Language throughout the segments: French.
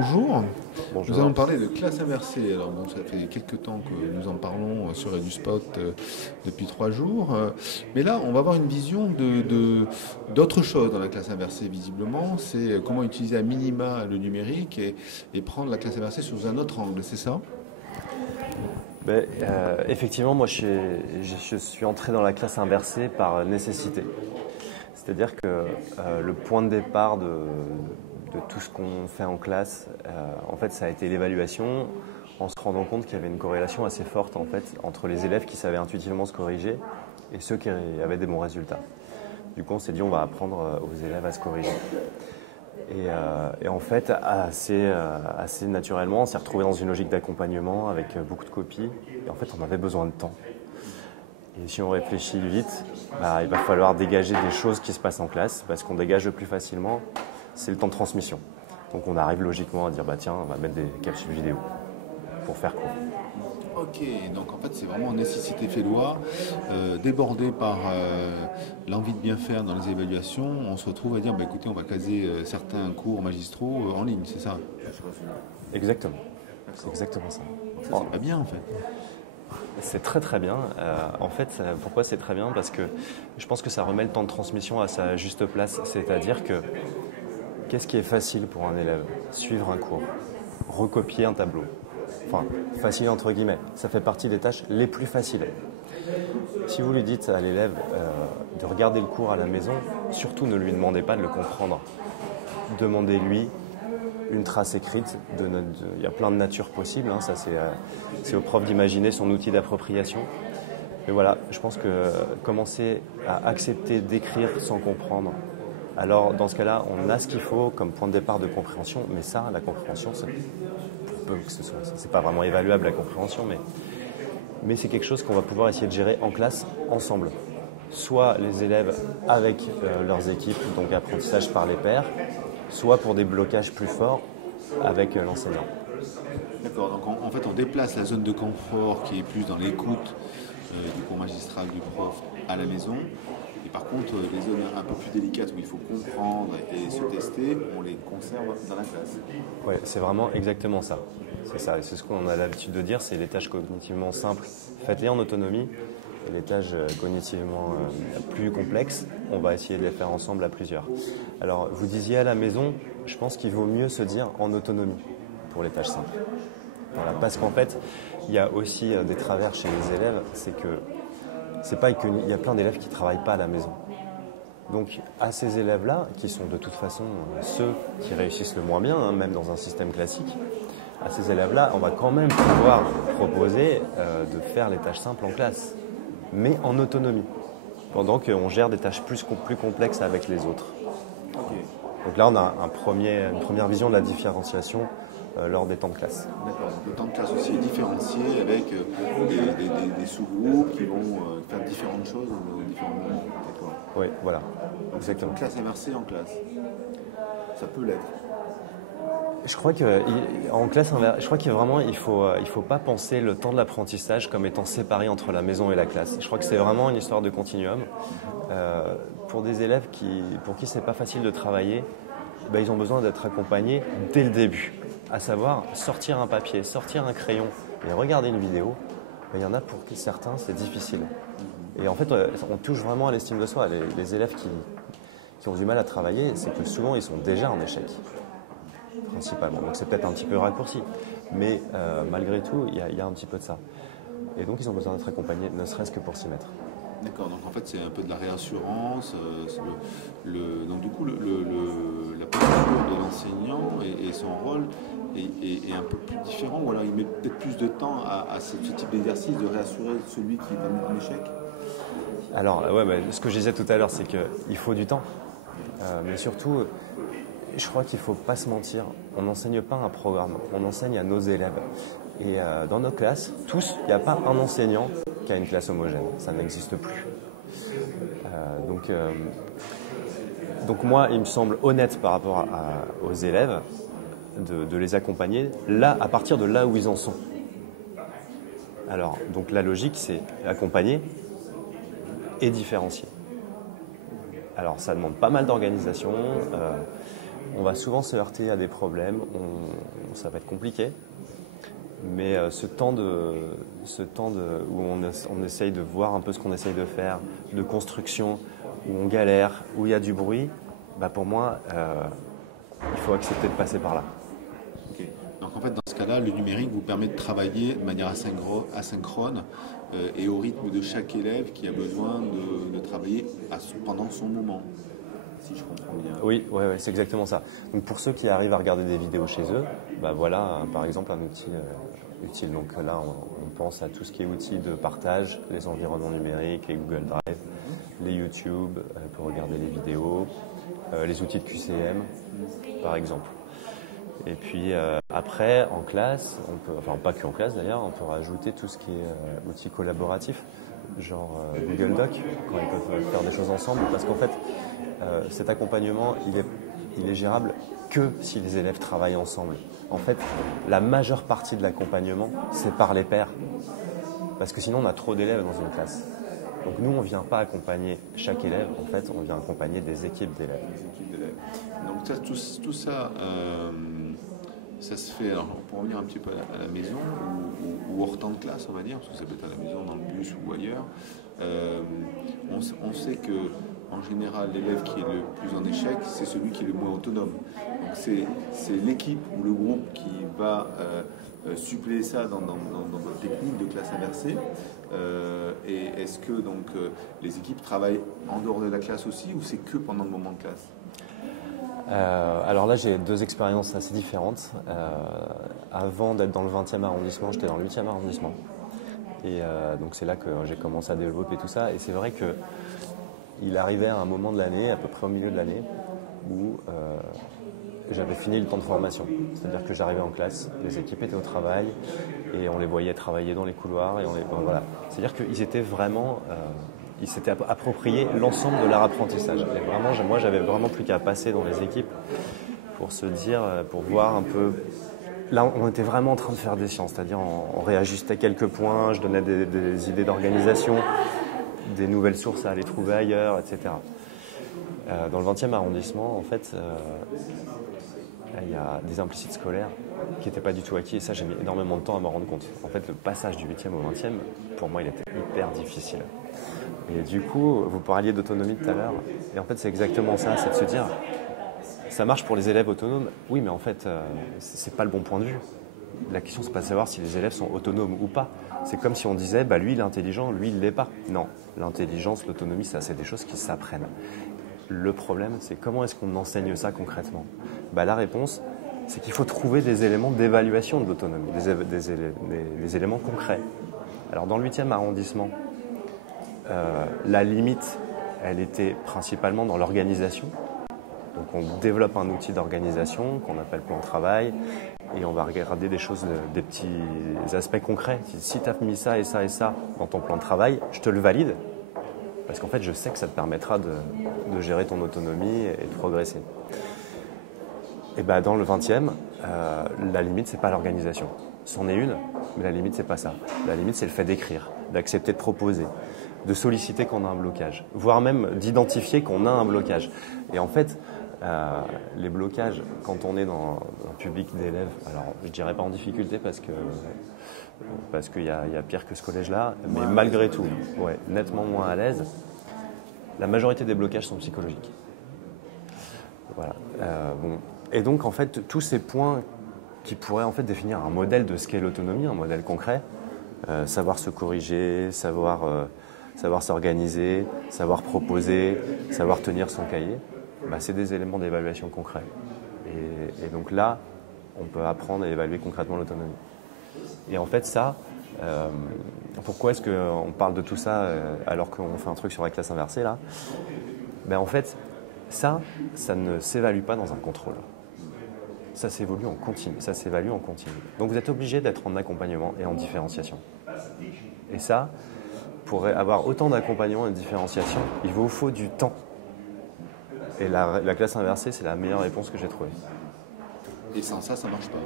Bonjour, nous allons Bonjour. parler de classe inversée. Alors bon, ça fait quelques temps que nous en parlons sur EduSpot depuis 3 jours. Mais là, on va avoir une vision d'autre chose dans la classe inversée, visiblement. C'est comment utiliser à minima le numérique et prendre la classe inversée sous un autre angle, c'est ça? Effectivement, moi je suis entré dans la classe inversée par nécessité. C'est-à-dire que le point de départ de tout ce qu'on fait en classe, en fait, ça a été l'évaluation, en se rendant compte qu'il y avait une corrélation assez forte en fait, entre les élèves qui savaient intuitivement se corriger et ceux qui avaient des bons résultats. Du coup, on s'est dit on va apprendre aux élèves à se corriger. Et en fait, assez naturellement, on s'est retrouvé dans une logique d'accompagnement avec beaucoup de copies. Et en fait, on avait besoin de temps. Et si on réfléchit vite, il va falloir dégager des choses qui se passent en classe, parce qu'on dégage le plus facilement, c'est le temps de transmission. Donc on arrive logiquement à dire, tiens, on va mettre des capsules vidéo pour faire court. Ok, donc en fait c'est vraiment nécessité fait loi, débordé par l'envie de bien faire dans les évaluations, on se retrouve à dire écoutez on va caser certains cours magistraux en ligne, c'est ça? Exactement. C'est exactement ça. Ça c'est pas bien en fait. C'est très très bien. En fait, pourquoi c'est très bien? Parce que je pense que ça remet le temps de transmission à sa juste place. C'est-à-dire que qu'est-ce qui est facile pour un élève? Suivre un cours, recopier un tableau. Enfin, facile entre guillemets. Ça fait partie des tâches les plus faciles. Si vous lui dites à l'élève de regarder le cours à la maison, surtout ne lui demandez pas de le comprendre. Demandez-lui une trace écrite. Il y a plein de natures possibles. Ça, c'est au prof d'imaginer son outil d'appropriation. Mais voilà, je pense que commencer à accepter d'écrire sans comprendre, alors dans ce cas-là, on a ce qu'il faut comme point de départ de compréhension. Mais ça, la compréhension, c'est pas vraiment évaluable la compréhension, mais c'est quelque chose qu'on va pouvoir essayer de gérer en classe ensemble. Soit les élèves avec leurs équipes, donc apprentissage par les pairs, soit pour des blocages plus forts avec l'enseignant. D'accord, donc en fait on déplace la zone de confort qui est plus dans l'écoute du cours magistral du prof à la maison. Et par contre, les zones un peu plus délicates où il faut comprendre et se tester, on les conserve dans la classe. Oui, c'est vraiment exactement ça. C'est ça, et c'est ce qu'on a l'habitude de dire, c'est les tâches cognitivement simples, faites-les en autonomie, et les tâches cognitivement plus complexes, on va essayer de les faire ensemble à plusieurs. Alors, vous disiez à la maison, je pense qu'il vaut mieux se dire en autonomie pour les tâches simples. Voilà, parce qu'en fait, il y a aussi des travers chez les élèves, c'est que c'est pas qu'il y a plein d'élèves qui ne travaillent pas à la maison. Donc à ces élèves-là, qui sont de toute façon ceux qui réussissent le moins bien, même dans un système classique, à ces élèves-là, on va quand même pouvoir proposer de faire les tâches simples en classe, mais en autonomie, pendant qu'on gère des tâches plus complexes avec les autres. Okay. Donc là, on a une première vision de la différenciation lors des temps de classe. D'accord, donc le temps de classe aussi est différencié avec des sous-groupes qui vont faire différentes choses dans différents moments. D'accord. Oui, voilà. Donc c'est une classe inversée en classe. Ça peut l'être. Je crois qu'en classe inversée, je crois qu'il faut pas penser le temps de l'apprentissage comme étant séparé entre la maison et la classe. Je crois que c'est vraiment une histoire de continuum. Pour des élèves pour qui c'est pas facile de travailler, ils ont besoin d'être accompagnés dès le début. À savoir, sortir un papier, sortir un crayon et regarder une vidéo, il y en a pour qui certains, c'est difficile. Et en fait, on touche vraiment à l'estime de soi. Les élèves qui ont du mal à travailler, c'est que souvent, ils sont déjà en échec, principalement. Donc c'est peut-être un petit peu raccourci. Mais malgré tout, il y a un petit peu de ça. Et donc, ils ont besoin d'être accompagnés, ne serait-ce que pour s'y mettre. D'accord, donc en fait c'est un peu de la réassurance. Donc du coup, la posture de l'enseignant et son rôle est un peu plus différent, ou alors il met peut-être plus de temps à ce type d'exercice de réassurer celui qui est en échec. Alors, ce que je disais tout à l'heure, c'est qu'il faut du temps. Mais surtout, je crois qu'il ne faut pas se mentir. On n'enseigne pas un programme, on enseigne à nos élèves. Et dans nos classes, tous, il n'y a pas un enseignant qui a une classe homogène. Ça n'existe plus. Donc moi, il me semble honnête par rapport aux élèves de les accompagner là, à partir de là où ils en sont. Alors, donc la logique, c'est accompagner et différencier. Alors, ça demande pas mal d'organisation. on va souvent se heurter à des problèmes, ça va être compliqué. Mais ce temps où on essaye de voir un peu ce qu'on essaye de faire, de construction, où on galère, où il y a du bruit, bah pour moi, il faut accepter de passer par là. Okay. Donc en fait, dans ce cas-là, le numérique vous permet de travailler de manière asynchrone et au rythme de chaque élève qui a besoin de travailler pendant son moment. Si je comprends bien. Oui, ouais, c'est exactement ça. Donc pour ceux qui arrivent à regarder des vidéos chez eux, bah voilà par exemple un outil utile. Donc là, on pense à tout ce qui est outils de partage, les environnements numériques, les Google Drive, les YouTube pour regarder les vidéos, les outils de QCM par exemple. Et puis après, en classe, enfin pas qu'en classe d'ailleurs, on peut rajouter tout ce qui est outils collaboratifs, genre Google Doc, quand ils peuvent faire des choses ensemble, parce qu'en fait, cet accompagnement, il est gérable que si les élèves travaillent ensemble. En fait, la majeure partie de l'accompagnement, c'est par les pairs. Parce que sinon, on a trop d'élèves dans une classe. Donc nous, on ne vient pas accompagner chaque élève, en fait, on vient accompagner des équipes d'élèves. Donc ça, tout ça, ça se fait, alors pour revenir un petit peu à la maison ou hors temps de classe, on va dire, parce que ça peut être à la maison, dans le bus ou ailleurs. On sait que en général, l'élève qui est le plus en échec, c'est celui qui est le moins autonome. Donc c'est l'équipe ou le groupe qui va suppléer ça dans votre technique de classe inversée. Et est-ce que donc les équipes travaillent en dehors de la classe aussi, ou c'est que pendant le moment de classe? Alors là, j'ai deux expériences assez différentes. Avant d'être dans le 20e arrondissement, j'étais dans le 8e arrondissement. Et donc c'est là que j'ai commencé à développer tout ça. Et c'est vrai qu'il arrivait à un moment de l'année, à peu près au milieu de l'année, où j'avais fini le temps de formation. C'est-à-dire que j'arrivais en classe, les équipes étaient au travail et on les voyait travailler dans les couloirs. Et voilà. C'est-à-dire qu'ils étaient vraiment... ils s'étaient approprié l'ensemble de leur apprentissage. Et vraiment, moi, j'avais vraiment plus qu'à passer dans les équipes pour se dire, pour voir un peu... Là, on était vraiment en train de faire des sciences, c'est-à-dire on réajustait quelques points, je donnais des idées d'organisation, des nouvelles sources à aller trouver ailleurs, etc. Dans le 20e arrondissement, en fait, il y a des implicites scolaires qui n'étaient pas du tout acquis, et ça, j'ai mis énormément de temps à me rendre compte. En fait, le passage du 8e au 20e, pour moi, il était hyper difficile. Et du coup, vous parliez d'autonomie tout à l'heure, et en fait, c'est exactement ça, c'est de se dire, ça marche pour les élèves autonomes, oui, mais en fait, c'est pas le bon point de vue. La question, c'est pas de savoir si les élèves sont autonomes ou pas. C'est comme si on disait, bah, lui, il est intelligent, lui, il l'est pas. Non, l'intelligence, l'autonomie, ça, c'est des choses qui s'apprennent. Le problème, c'est comment est-ce qu'on enseigne ça concrètement? Bah, la réponse, c'est qu'il faut trouver des éléments d'évaluation de l'autonomie, des éléments concrets. Alors, dans le 8e arrondissement, la limite, elle était principalement dans l'organisation. Donc on développe un outil d'organisation qu'on appelle plan de travail et on va regarder des choses, des petits aspects concrets. Si tu as mis ça et ça et ça dans ton plan de travail, je te le valide parce qu'en fait je sais que ça te permettra de gérer ton autonomie et de progresser. Et ben dans le 20e, la limite c'est pas l'organisation. C'en est une, mais la limite c'est pas ça. La limite c'est le fait d'écrire, d'accepter de proposer, de solliciter qu'on a un blocage, voire même d'identifier qu'on a un blocage. Et en fait, les blocages, quand on est dans un public d'élèves, alors je dirais pas en difficulté parce qu'il y a pire que ce collège-là, mais malgré tout, ouais, nettement moins à l'aise, la majorité des blocages sont psychologiques. Voilà. Bon. Et donc en fait, tous ces points qui pourraient en fait définir un modèle de ce qu'est l'autonomie, un modèle concret, savoir se corriger, savoir s'organiser, savoir proposer, savoir tenir son cahier, bah, c'est des éléments d'évaluation concrets. Et donc là, on peut apprendre à évaluer concrètement l'autonomie. Et en fait, ça, pourquoi est-ce qu'on parle de tout ça alors qu'on fait un truc sur la classe inversée là? Ben, en fait, ça ne s'évalue pas dans un contrôle. Ça s'évalue en continu. Donc vous êtes obligé d'être en accompagnement et en différenciation. Et ça, pour avoir autant d'accompagnement et de différenciation, il vous faut du temps. Et la classe inversée, c'est la meilleure réponse que j'ai trouvée. Et sans ça, ça ne marche pas?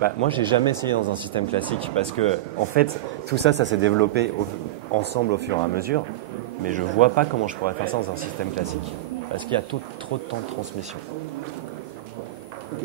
Bah, moi, j'ai jamais essayé dans un système classique parce que, en fait, tout ça, ça s'est développé ensemble au fur et à mesure. Mais je vois pas comment je pourrais faire ça dans un système classique. parce qu'il y a trop de temps de transmission. Ok.